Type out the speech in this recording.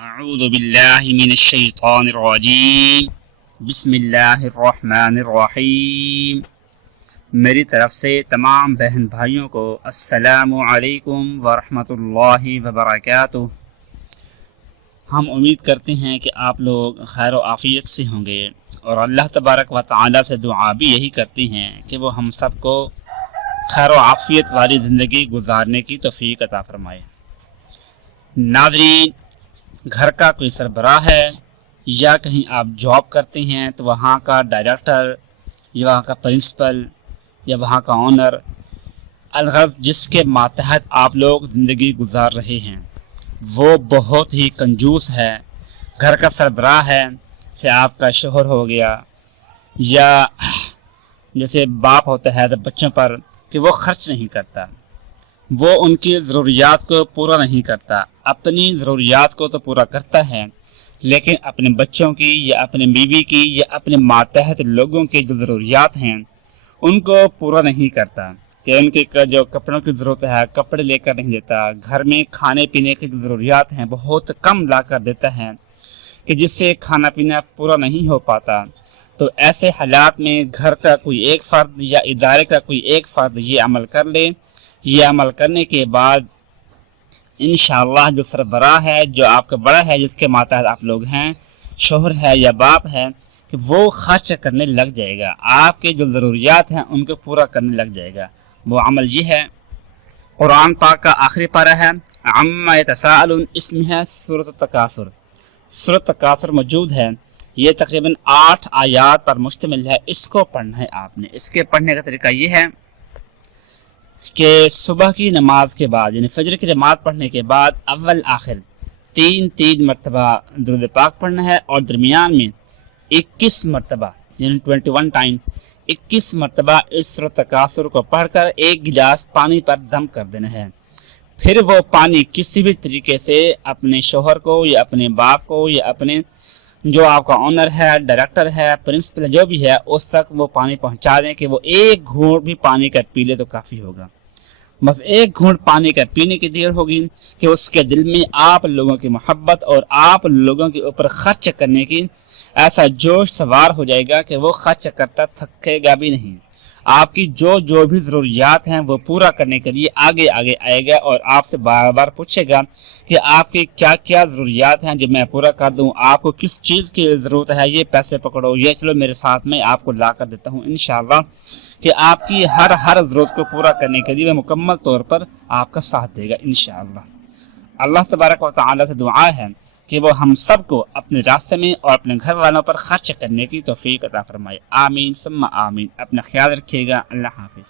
اعوذ باللہ من الشیطان الرجیم بسم اللہ الرحمن الرحیم۔ میری طرف سے تمام بہن بھائیوں کو السلام علیکم ورحمۃ اللہ وبرکاتہ۔ ہم امید کرتے ہیں کہ آپ لوگ خیر و عافیت سے ہوں گے، اور اللہ تبارک و تعالی سے دعا بھی یہی کرتے ہیں کہ وہ ہم سب کو خیر و عافیت والی زندگی گزارنے کی توفیق عطا فرمائے۔ ناظرین، گھر کا کوئی سربراہ ہے یا کہیں آپ جاب کرتے ہیں تو وہاں کا ڈائریکٹر یا وہاں کا پرنسپل یا وہاں کا آنر، الغرض جس کے ماتحت آپ لوگ زندگی گزار رہے ہیں، وہ بہت ہی کنجوس ہے۔ گھر کا سربراہ ہے، جیسے آپ کا شوہر ہو گیا، یا جیسے باپ ہوتا ہے تو بچوں پر کہ وہ خرچ نہیں کرتا، وہ ان کی ضروریات کو پورا نہیں کرتا۔ اپنی ضروریات کو تو پورا کرتا ہے، لیکن اپنے بچوں کی یا اپنے بیوی کی یا اپنے ماتحت لوگوں کی جو ضروریات ہیں ان کو پورا نہیں کرتا، کہ ان کے جو کپڑوں کی ضرورت ہے کپڑے لے کر نہیں دیتا، گھر میں کھانے پینے کی ضروریات ہیں بہت کم لا کر دیتا ہے، کہ جس سے کھانا پینا پورا نہیں ہو پاتا۔ تو ایسے حالات میں گھر کا کوئی ایک فرد یا ادارے کا کوئی ایک فرد یہ عمل کر لے، یہ عمل کرنے کے بعد انشاءاللہ جو سربراہ ہے، جو آپ کا بڑا ہے، جس کے ماتحت آپ لوگ ہیں، شوہر ہے یا باپ ہے، کہ وہ خرچ کرنے لگ جائے گا، آپ کے جو ضروریات ہیں ان کو پورا کرنے لگ جائے گا۔ وہ عمل یہ ہے، قرآن پاک کا آخری پارہ ہے عما یتساءلون، اس میں ہے سورۃ التکاثر۔ سورۃ التکاثر موجود ہے، یہ تقریباً 8 آیات پر مشتمل ہے۔ اس کو پڑھنا ہے آپ نے۔ اس کے پڑھنے کا طریقہ یہ ہے کہ صبح کی نماز کے بعد، یعنی فجر کی نماز پڑھنے کے بعد اول آخر 3 مرتبہ درود پاک پڑھنا ہے، اور درمیان میں 21 مرتبہ یعنی 21 ٹائم 21 مرتبہ اس سورۃ تکاثر کو پڑھ کر ایک گلاس پانی پر دم کر دینا ہے۔ پھر وہ پانی کسی بھی طریقے سے اپنے شوہر کو یا اپنے باپ کو یا اپنے جو آپ کا آنر ہے، ڈائریکٹر ہے، پرنسپل جو بھی ہے، اس تک وہ پانی پہنچا دیں کہ وہ ایک گھونٹ بھی پانی کا پی لے تو کافی ہوگا۔ بس ایک گھونٹ پانی کا پینے کی دیر ہوگی کہ اس کے دل میں آپ لوگوں کی محبت اور آپ لوگوں کے اوپر خرچ کرنے کی ایسا جوش سوار ہو جائے گا کہ وہ خرچ کرتا تھکے گا بھی نہیں۔ آپ کی جو بھی ضروریات ہیں وہ پورا کرنے کے لیے آگے آئے گا، اور آپ سے بار بار پوچھے گا کہ آپ کی کیا کیا ضروریات ہیں جو میں پورا کر دوں، آپ کو کس چیز کی ضرورت ہے، یہ پیسے پکڑو، یہ چلو میرے ساتھ میں آپ کو لا کر دیتا ہوں انشاءاللہ، کہ آپ کی ہر ضرورت کو پورا کرنے کے لیے وہ مکمل طور پر آپ کا ساتھ دے گا انشاءاللہ۔ اللہ تبارک و تعالی سے دعا ہے کہ وہ ہم سب کو اپنے راستے میں اور اپنے گھر والوں پر خرچ کرنے کی توفیق عطا فرمائے۔ آمین ثم آمین۔ اپنا خیال رکھیے گا۔ اللہ حافظ۔